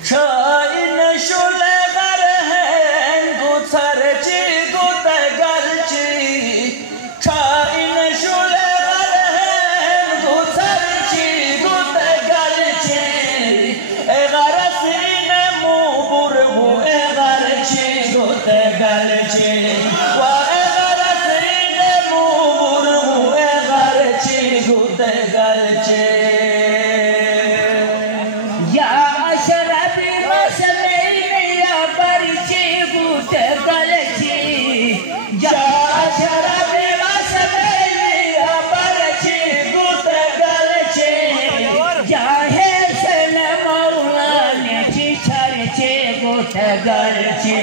Şahin şule garhen gutarci gutegalci Şahin şule garhen gutarci gutegalci Egarasine muburhu egarci gutegalci Wa egarasine muburhu egarci gutegalci Galci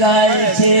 galci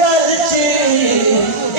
galci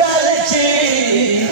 galci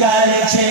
galci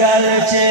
galci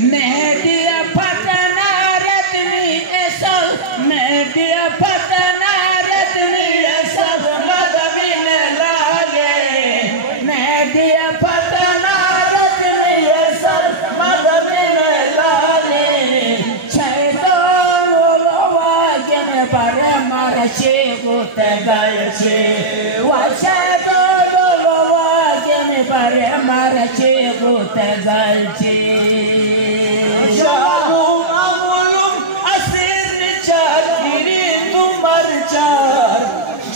Media patana ratni esal media patana ratni esal madavine lage media patana ratni esal madavine lage chaidan lova gene pare marche gote galche wa chaidan lova gene pare marche gote galche Jalum amulum asir nichar giri tumar char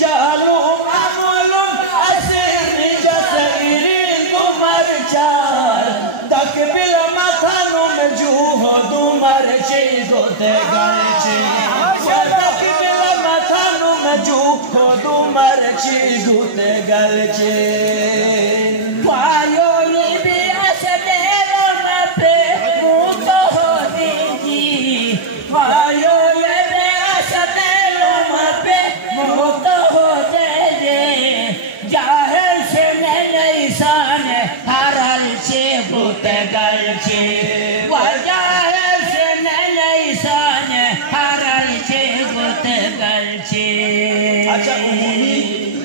Jalum amulum asir nichar giri tumar char Dak bil mathanum juho tumar che gote galche Dak bil mathanum juho tumar che gote galche Payo libi asadero nape muto hodiji Payo libi asadero nape muto hodiji Jahil se naisan haral che gote galche Jahil se naisan haral che gote galche Acha umumi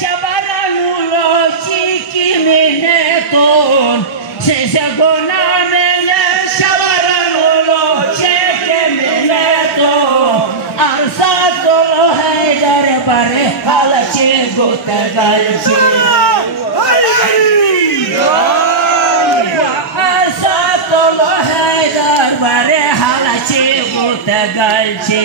şabaranulu çikimine ton Sisa gönamine şabaranulu çikimine ton Arsa dolu haydar bare halaçı gute galçı Arsa dolu haydar bare halaçı gute galçı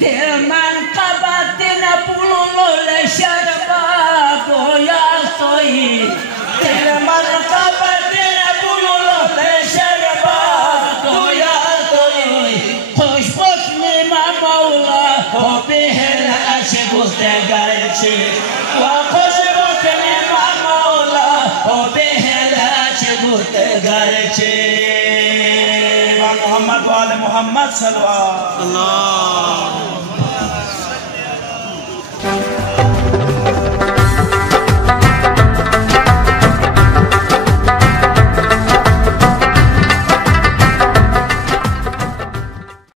Teman kabatina pululo le sharba goya soy Teman kabatina pululo le sharba goya soy Hoş boş lima maula Ho bihel ashe guste galchi Wa khosh bosh lima maula Ho bihel ashe guste galchi Wa Muhammad wa ali Muhammad salwa Allah